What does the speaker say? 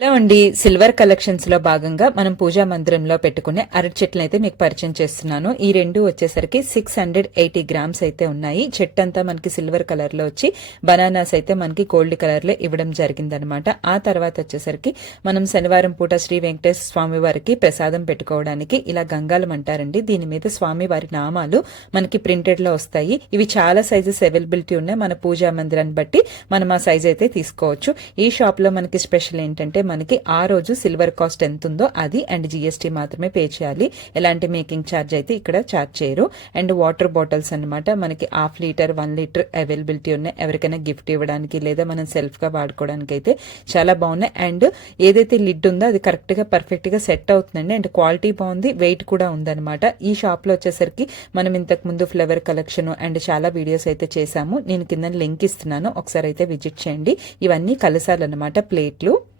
Hello అండి, silver collections లో భాగంగా మనం పూజా మందిరంలో పెట్టుకునే అరటి చెట్లు అయితే మీకు పరిచయం చేస్తున్నాను. ఈ రెండు వచ్చేసరికి 680 గ్రామ్స్ అయితే ఉన్నాయి. చెట్టు అంతా మనకి సిల్వర్ కలర్ లో వచ్చి బనానాస్ అయితే మనకి గోల్డ్ కలర్ లో ఇవ్వడం జరిగిందనమాట. ఆ తర్వాత వచ్చేసరికి మనం శనివారం పూట శ్రీ వెంకటేశ్వర స్వామి వారికి ప్రసాదం పెట్టుకోవడానికి ఇలా గంగాలం అంటారండి. దీని మీద స్వామి వారి నామాలు మనకి ప్రింటెడ్ లో వస్తాయి. ఇవి చాలా సైజెస్ అవైలబిలిటీ ఉన్నాయి. మన పూజా మందిరాన్ని బట్టి మనం ఆ సైజ్ అయితే తీసుకోవచ్చు. ఈ షాప్ లో మనకి స్పెషల్ ఏంటంటే మనకి ఆ రోజు సిల్వర్ కాస్ట్ ఎంత ఉందో అది అండ్ జిఎస్టీ మాత్రమే పే చేయాలి. ఎలాంటి మేకింగ్ ఛార్జ్ అయితే ఇక్కడ ఛార్జ్ చేయరు. అండ్ వాటర్ బాటిల్స్ అనమాట మనకి 1/2 లీటర్ 1 లీటర్ అవైలబిలిటీ ఉన్నాయి. ఎవరికైనా గిఫ్ట్ ఇవ్వడానికి లేదా మనం సెల్ఫ్ గా వాడుకోవడానికి అయితే చాలా బాగున్నాయి. అండ్ ఏదైతే లిడ్ ఉందో అది కరెక్ట్ గా పర్ఫెక్ట్ గా సెట్ అవుతుందండి. అండ్ క్వాలిటీ బాగుంది, వెయిట్ కూడా ఉందన్నమాట. ఈ షాప్ లో వచ్చేసరికి మనం ఇంతకు ముందు ఫ్లవర్ కలెక్షన్ అండ్ చాలా వీడియోస్ అయితే చేసాము. నేను కింద లింక్ ఇస్తున్నాను, ఒకసారి అయితే విజిట్ చేయండి. ఇవన్నీ కలసాలన్నమాట, ప్లేట్లు.